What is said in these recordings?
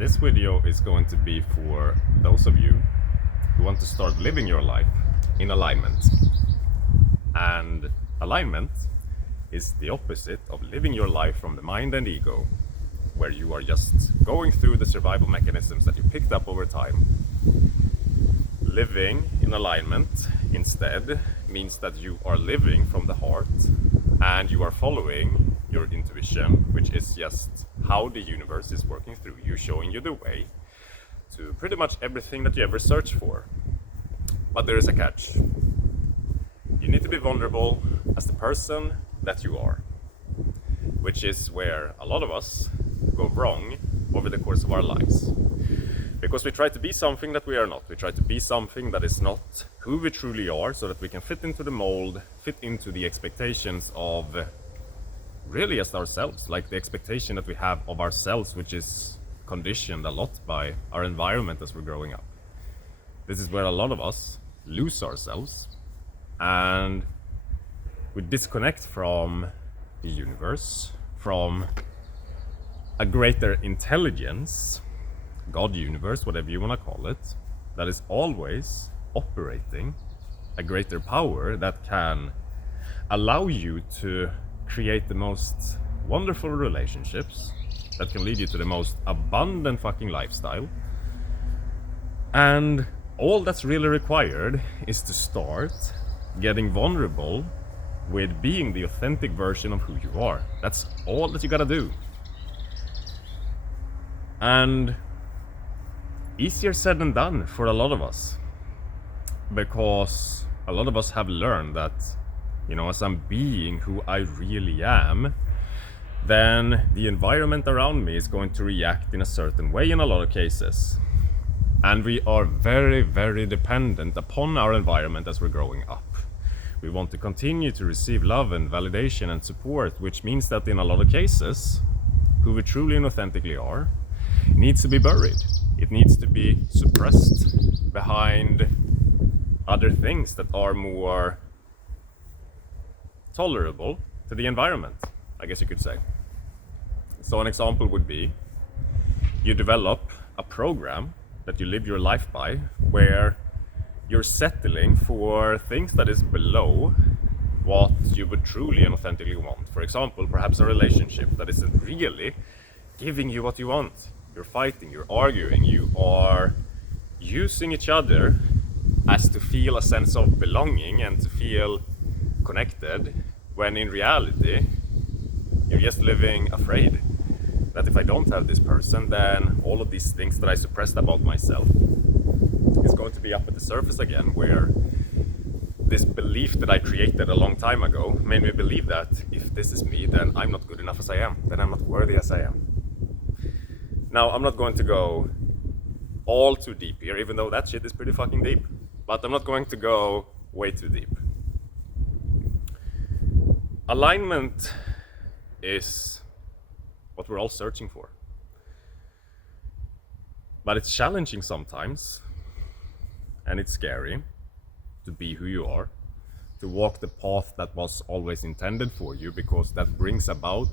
This video is going to be for those of you who want to start living your life in alignment. And alignment is the opposite of living your life from the mind and ego, where you are just going through the survival mechanisms that you picked up over time. Living in alignment instead means that you are living from the heart and you are following your intuition, which is just how the universe is working through you, showing you the way to pretty much everything that you ever search for. But there is a catch. You need to be vulnerable as the person that you are, which is where a lot of us go wrong over the course of our lives. Because we try to be something that we are not. We try to be something that is not who we truly are, so that we can fit into the mold, fit into the expectations of really just ourselves, like the expectation that we have of ourselves, which is conditioned a lot by our environment as we're growing up. This is where a lot of us lose ourselves and we disconnect from the universe, from a greater intelligence, God, universe, whatever you want to call it, that is always operating a greater power that can allow you to create the most wonderful relationships that can lead you to the most abundant fucking lifestyle. And all that's really required is to start getting vulnerable with being the authentic version of who you are. That's all that you gotta do. And easier said than done for a lot of us, because a lot of us have learned that, as I'm being who I really am, then the environment around me is going to react in a certain way in a lot of cases. And we are very, very dependent upon our environment as we're growing up. We want to continue to receive love and validation and support, which means that in a lot of cases, who we truly and authentically are needs to be buried. It needs to be suppressed behind other things that are more tolerable to the environment, I guess you could say. So an example would be, you develop a program that you live your life by, where you're settling for things that is below what you would truly and authentically want. For example, perhaps a relationship that isn't really giving you what you want. You're fighting, you're arguing, you are using each other as to feel a sense of belonging and to feel connected, when in reality you're just living afraid that if I don't have this person, then all of these things that I suppressed about myself is going to be up at the surface again, where this belief that I created a long time ago made me believe that if this is me, then I'm not good enough as I am, then I'm not worthy as I am. Now, I'm not going to go all too deep here, even though that shit is pretty fucking deep, but I'm not going to go way too deep. Alignment is what we're all searching for. But it's challenging sometimes, and it's scary to be who you are, to walk the path that was always intended for you, because that brings about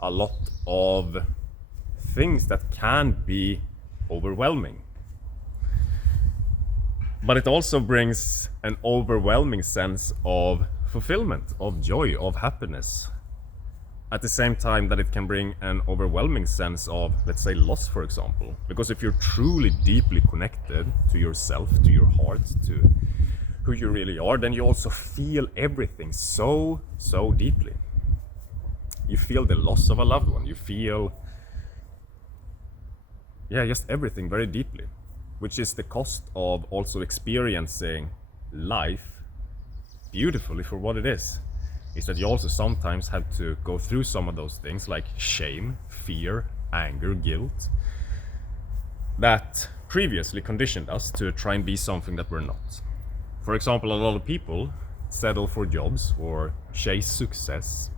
a lot of things that can be overwhelming. But it also brings an overwhelming sense of fulfillment, of joy, of happiness. At the same time that it can bring an overwhelming sense of, let's say, loss, for example. Because if you're truly deeply connected to yourself, to your heart, to who you really are, then you also feel everything so deeply. You feel the loss of a loved one. You feel, just everything very deeply, which is the cost of also experiencing life beautifully for what it is that you also sometimes have to go through some of those things like shame, fear, anger, guilt, that previously conditioned us to try and be something that we're not. For example, a lot of people settle for jobs or chase success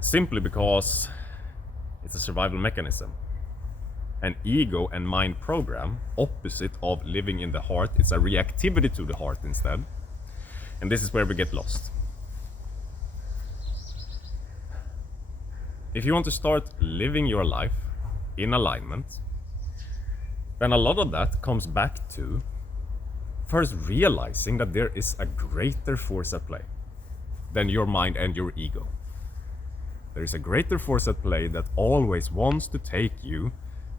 simply because it's a survival mechanism. An ego and mind program, opposite of living in the heart. It's a reactivity to the heart instead. And this is where we get lost. If you want to start living your life in alignment, then a lot of that comes back to first realizing that there is a greater force at play than your mind and your ego. There is a greater force at play that always wants to take you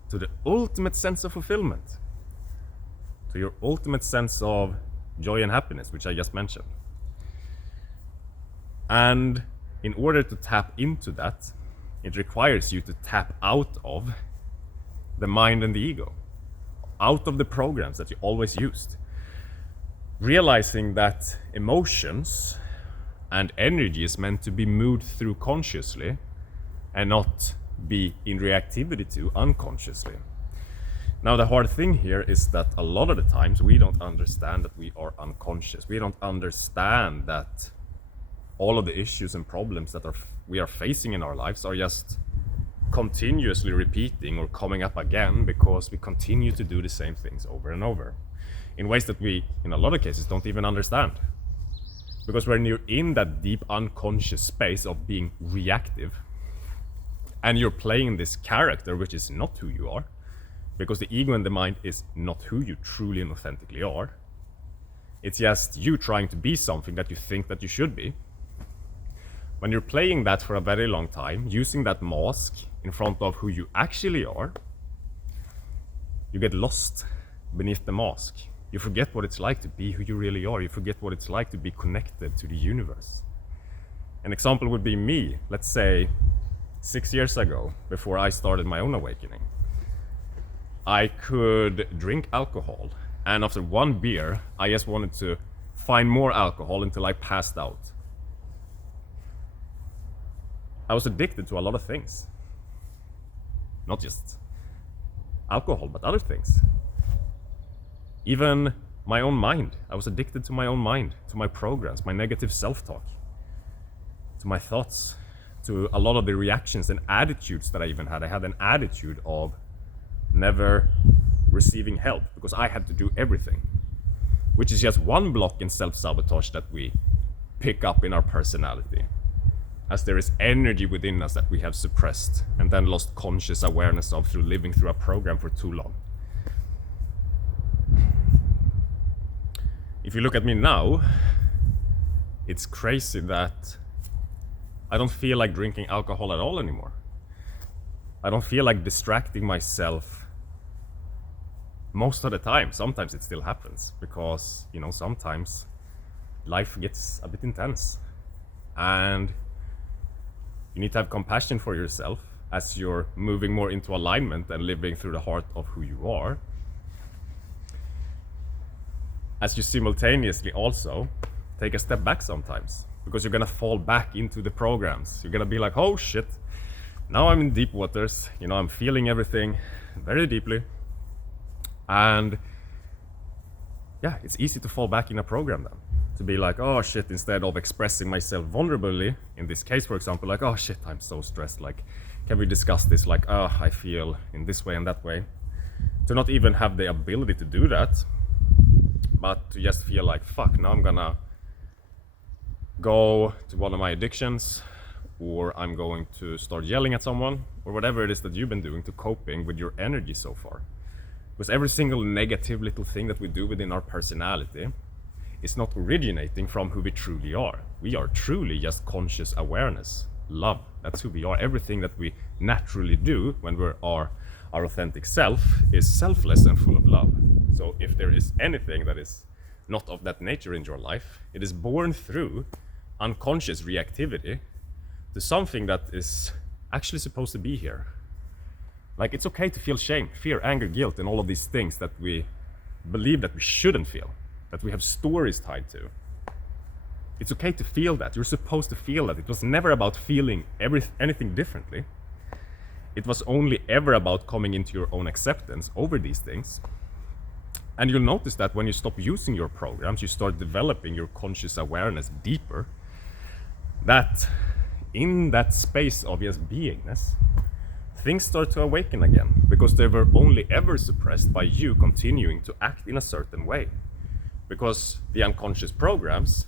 to the ultimate sense of fulfillment, to your ultimate sense of joy and happiness, which I just mentioned. And in order to tap into that, it requires you to tap out of the mind and the ego, out of the programs that you always used. Realizing that emotions and energy is meant to be moved through consciously and not be in reactivity to unconsciously. Now, the hard thing here is that a lot of the times we don't understand that we are unconscious. We don't understand that all of the issues and problems that we are facing in our lives are just continuously repeating or coming up again because we continue to do the same things over and over in ways that we, in a lot of cases, don't even understand. Because when you're in that deep unconscious space of being reactive and you're playing this character which is not who you are, because the ego and the mind is not who you truly and authentically are, it's just you trying to be something that you think that you should be. When you're playing that for a very long time, using that mask in front of who you actually are, you get lost beneath the mask. You forget what it's like to be who you really are. You forget what it's like to be connected to the universe. An example would be me, let's say 6 years ago, before I started my own awakening. I could drink alcohol, and after one beer, I just wanted to find more alcohol until I passed out. I was addicted to a lot of things. Not just alcohol, but other things. Even my own mind. I was addicted to my own mind, to my programs, my negative self-talk, to my thoughts, to a lot of the reactions and attitudes that I even had. I had an attitude of never receiving help because I had to do everything, which is just one block in self-sabotage that we pick up in our personality, as there is energy within us that we have suppressed and then lost conscious awareness of through living through a program for too long. If you look at me now, it's crazy that I don't feel like drinking alcohol at all anymore. I don't feel like distracting myself most of the time. Sometimes it still happens because, sometimes life gets a bit intense and you need to have compassion for yourself as you're moving more into alignment and living through the heart of who you are. As you simultaneously also take a step back sometimes, because you're gonna fall back into the programs. You're gonna be like, oh shit, now I'm in deep waters, I'm feeling everything very deeply. And yeah, it's easy to fall back in a program then. To be like, oh shit, instead of expressing myself vulnerably, in this case, for example, like, oh shit, I'm so stressed, like, can we discuss this? Like, oh, I feel in this way and that way. To not even have the ability to do that, but to just feel like, fuck, now I'm gonna go to one of my addictions, or I'm going to start yelling at someone, or whatever it is that you've been doing to coping with your energy so far. Because every single negative little thing that we do within our personality is not originating from who we truly are. We are truly just conscious awareness, love. That's who we are. Everything that we naturally do when we're our authentic self is selfless and full of love. So if there is anything that is not of that nature in your life, it is born through unconscious reactivity to something that is actually supposed to be here. Like, it's okay to feel shame, fear, anger, guilt, and all of these things that we believe that we shouldn't feel, that we have stories tied to. It's okay to feel that. You're supposed to feel that. It was never about feeling anything differently. It was only ever about coming into your own acceptance over these things. And you'll notice that when you stop using your programs, you start developing your conscious awareness deeper, that in that space of just beingness, things start to awaken again, because they were only ever suppressed by you continuing to act in a certain way. Because the unconscious programs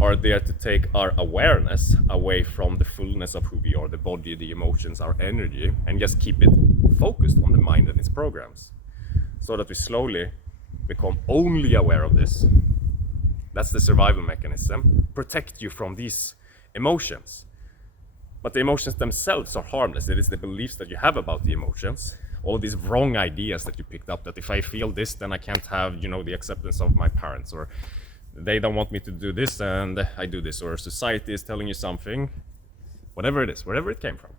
are there to take our awareness away from the fullness of who we are, the body, the emotions, our energy, and just keep it focused on the mind and its programs, so that we slowly become only aware of this. That's the survival mechanism. Protect you from these emotions. But the emotions themselves are harmless. It is the beliefs that you have about the emotions, all these wrong ideas that you picked up, that if I feel this, then I can't have, the acceptance of my parents, or they don't want me to do this and I do this, or society is telling you something, whatever it is, wherever it came from.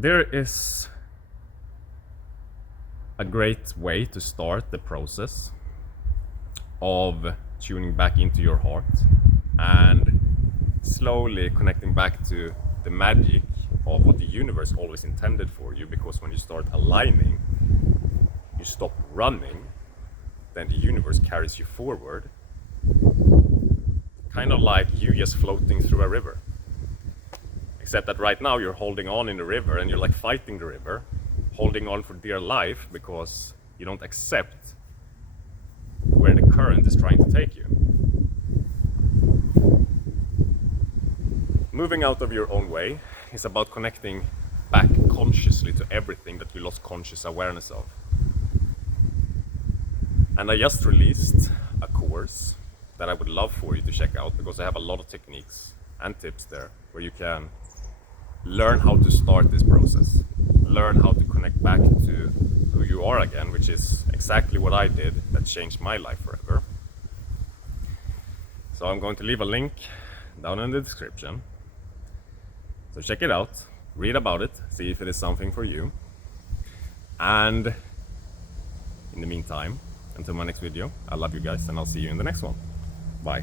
There is a great way to start the process of tuning back into your heart and slowly connecting back to the magic of what the universe always intended for you. Because when you start aligning, you stop running, then the universe carries you forward, kind of like you just floating through a river. Except that right now you're holding on in the river and you're like fighting the river, holding on for dear life because you don't accept where the current is trying to take you. Moving out of your own way is about connecting back consciously to everything that we lost conscious awareness of. And I just released a course that I would love for you to check out, because I have a lot of techniques and tips there where you can learn how to start this process, learn how to connect back to who you are again, which is exactly what I did that changed my life forever. So I'm going to leave a link down in the description. So check it out, read about it, see if it is something for you. And in the meantime, until my next video, I love you guys and I'll see you in the next one. Bye.